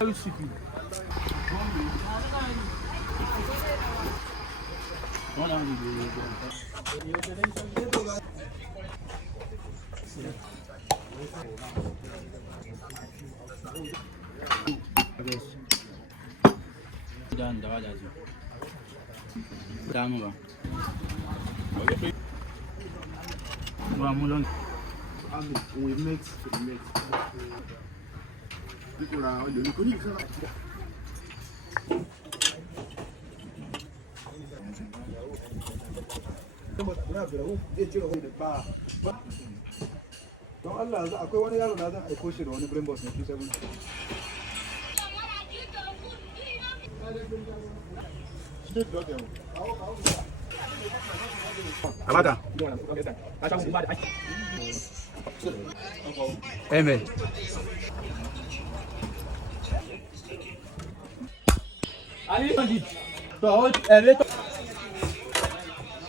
We mix. People are on the look. Don Allah akwai wani yaro na zan aiko shi da wani brain box na 27. Amata. Amen. Ali bandit. To ele to.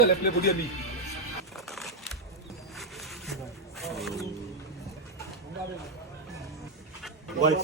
Le play pour dire lui. Why?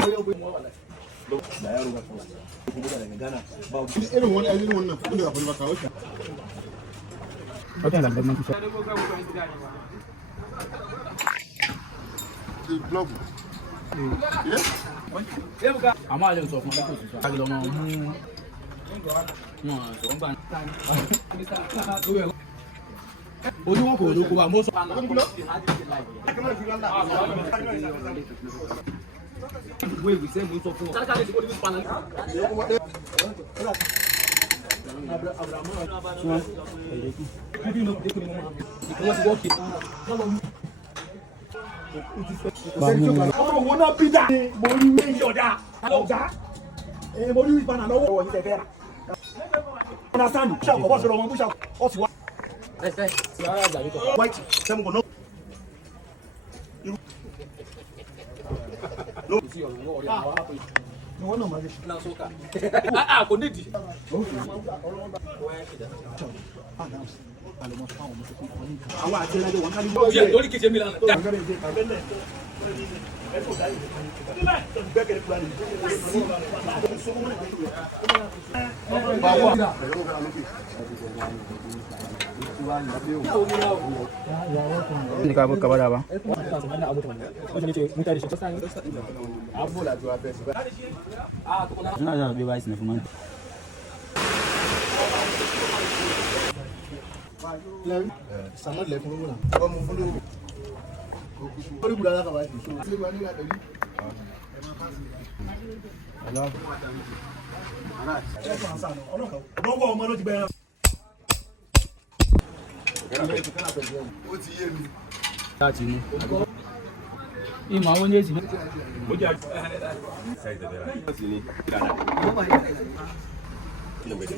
Ni ka buka bada ba? Ina da bai bai sinafu man. Sama le fún mi na. Ba mu fún lo. Ori bula la ka ba ti. Se ba ni la dari. Allah. Ara. Se fa san no. Ọlọ́run kan. Bo ọmọ ló ti bẹ ran. Ó ti yé mi. Láti ní. Ìmọ̀ àwọn oúnjẹ ìsìn. Ó jẹ́ ṣáìtì dára. Ó sì ní dára. Kí ló ń bẹ̀rẹ̀?